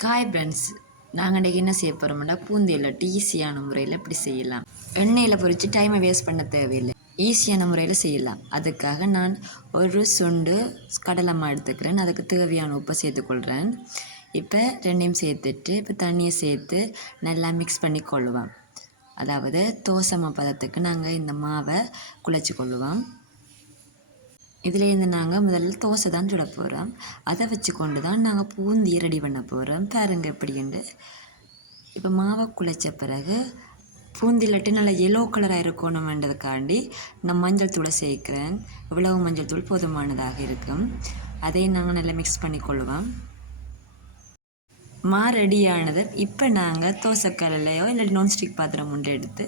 காய் ஃப்ரெண்ட்ஸ் நாங்கள் இன்றைக்கி என்ன செய்ய போகிறோம்னா பூந்தியில் ஈஸியான முறையில் இப்படி செய்யலாம். எண்ணெயில் பொறிச்சு டைமை வேஸ்ட் பண்ண தேவையில்லை. ஈஸியான முறையில் செய்யலாம். அதுக்காக நான் ஒரு சுண்டு கடலம்மா எடுத்துக்கிறேன். அதுக்கு தேவையான உப்பை சேர்த்துக்கொள்கிறேன் இப்போ ரெண்டையும் சேர்த்துட்டு இப்போ தண்ணியை சேர்த்து நல்லா மிக்ஸ் பண்ணி கொள்ளுவோம் அதாவது தோசை பதத்துக்கு நாங்கள் இந்த மாவை குழச்சி கொள்ளுவோம் இதுலேருந்து நாங்கள் முதல்ல தோசை தான் சுட போகிறோம் அதை வச்சு கொண்டு தான் நாங்கள் பூந்தியை ரெடி பண்ண போகிறோம் பாருங்க எப்படின்னு இப்போ மாவை குழைச்ச பிறகு பூந்தி லட்டு நல்லா எல்லோ கலராக இருக்கணுமென்றதுக்காண்டி நான் மஞ்சள் தூளை சேர்க்குறேன். இவ்வளவு மஞ்சள் தூள் போதுமானதாக இருக்கும். அதையும் நாங்கள் நல்லா மிக்ஸ் பண்ணி மா ரெடியானது இப்போ நாங்கள் தோசைக்கல்லையோ இல்லை நான்ஸ்டிக் பாத்திரம் உண்டு எடுத்து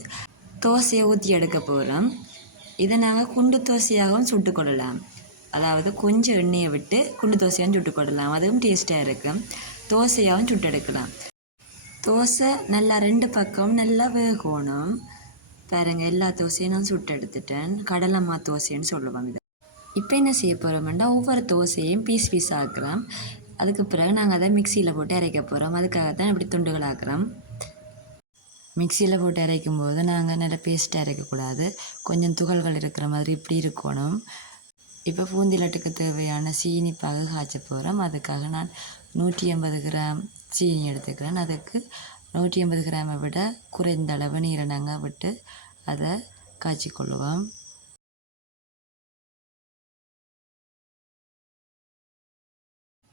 தோசையை ஊற்றி எடுக்க போகிறோம் இதை நாங்கள் குண்டு தோசையாகவும் சுட்டுக்கொள்ளலாம் அதாவது கொஞ்சம் எண்ணெயை விட்டு குண்டு தோசையாகவும் சுட்டுக்கொள்ளலாம் அதுவும் டேஸ்ட்டாக இருக்கும் தோசையாகவும் சுட்டெடுக்கலாம். தோசை நல்லா ரெண்டு பக்கம் நல்லா வேகணும். பாருங்க எல்லா தோசையும் நான் சுட்டு கடலம்மா தோசைன்னு சொல்லுவாங்க இதை. இப்போ என்ன செய்ய போகிறோம்னா ஒவ்வொரு தோசையும் பீஸ் பீஸ் ஆக்கலாம். அதுக்கு பிறகு நாங்கள் அதை மிக்சியில் போட்டு அரைக்க போகிறோம் அதுக்காக தான் இப்படி துண்டுகள் ஆக்குறோம். மிக்சியில் போட்டு அரைக்கும் போது நாங்கள் நல்ல பேஸ்ட்டாக அரைக்கக்கூடாது. கொஞ்சம் துகள்கள் இருக்கிற மாதிரி இப்படி இருக்கணும். இப்போ பூந்தி லட்டுக்கு தேவையான சீனி பாகு காய்ச்ச போகிறோம் அதுக்காக நான் நூற்றி ஐம்பது கிராம் சீனி எடுத்துக்கிறேன். அதுக்கு நூற்றி ஐம்பது கிராமை விட குறைந்த அளவு நீரை நாங்கள் விட்டு அதை காய்ச்சி கொள்ளுவோம்.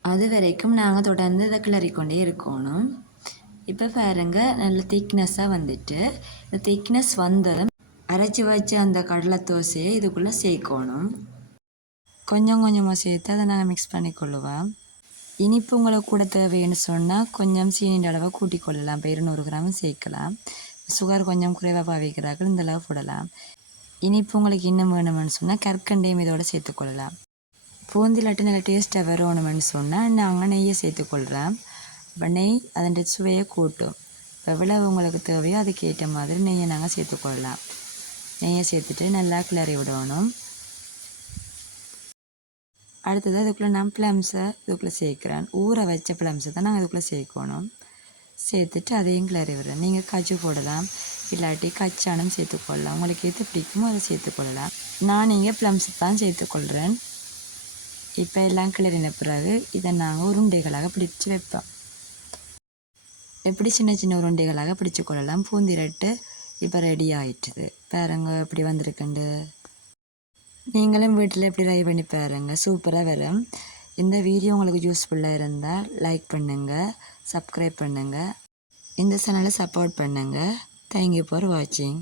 அது வரைக்கும் நாங்கள் தொடர்ந்து இதை கிளறிக்கொண்டே இருக்கணும். இப்போ பாருங்க நல்ல திக்னஸ்ஸாக வந்துட்டு இந்த திக்னஸ் வந்ததும் அரைச்சி வச்ச அந்த கடலை தோசையை இதுக்குள்ளே சேர்க்கணும். கொஞ்சம் கொஞ்சமாக சேர்த்து அதை நாங்கள் மிக்ஸ் பண்ணி கொள்ளுவோம். இனிப்பு உங்களுக்கு கூட தேவைன்னு சொன்னால் கொஞ்சம் சீனிൻ്റെ அளவை கூட்டி கொள்ளலாம். இப்போ இருநூறு கிராம் சேர்க்கலாம். சுகர் கொஞ்சம் குறைவாக பாவிக்கிறார்கள் இந்த அளவு போடலாம். இனிப்பு உங்களுக்கு இன்னும் வேணுமென்னு சொன்னால் கற்கண்டையும் இதோட சேர்த்துக்கொள்ளலாம் பூந்தி லட்டு நல்ல டேஸ்ட்டாக வரணுமென்னு சொன்னால் நாங்கள் நெய்யை சேர்த்துக்கொள்கிறோம் நெய் அதன் சுவையை கூட்டும் எவ்வளவு உங்களுக்கு தேவையோ அதுக்கேற்ற மாதிரி நெய்யை நாங்கள் சேர்த்துக்கொள்ளலாம் நெய்யை சேர்த்துட்டு நல்லா கிளறி விடணும். அடுத்தது அதுக்குள்ளே நான் ப்ளம்ஸை இதுக்குள்ளே சேர்க்குறேன். ஊற வச்ச ப்ளம்ஸை தான் நாங்கள் இதுக்குள்ளே சேர்க்கணும். சேர்த்துட்டு அதையும் கிளறி விடுறேன். நீங்கள் கஜு போடலாம். இல்லாட்டி கச்சானும் சேர்த்துக்கொள்ளலாம் உங்களுக்கு எது பிடிக்குமோ அதை சேர்த்துக்கொள்ளலாம் நான் இங்கே ப்ளம்ஸை தான் சேர்த்துக்கொள்கிறேன் இப்போ எல்லாம் கிளறின பிறகு இதை நாங்கள் உருண்டைகளாக பிடிச்சு வைப்போம். எப்படி சின்ன சின்ன உருண்டைகளாக பிடிச்சு கொள்ளலாம் பூந்திரட்டு இப்போ ரெடி ஆயிட்டுது. பாருங்க எப்படி வந்திருக்குண்டு. நீங்களும் வீட்டில் எப்படி ட்ரை பண்ணி பாருங்க. சூப்பராக வரும். இந்த வீடியோ உங்களுக்கு யூஸ்ஃபுல்லாக இருந்தால் லைக் பண்ணுங்கள் சப்ஸ்கிரைப் பண்ணுங்கள் இந்த சேனலை சப்போர்ட் பண்ணுங்கள் தேங்க்யூ ஃபார் வாட்சிங்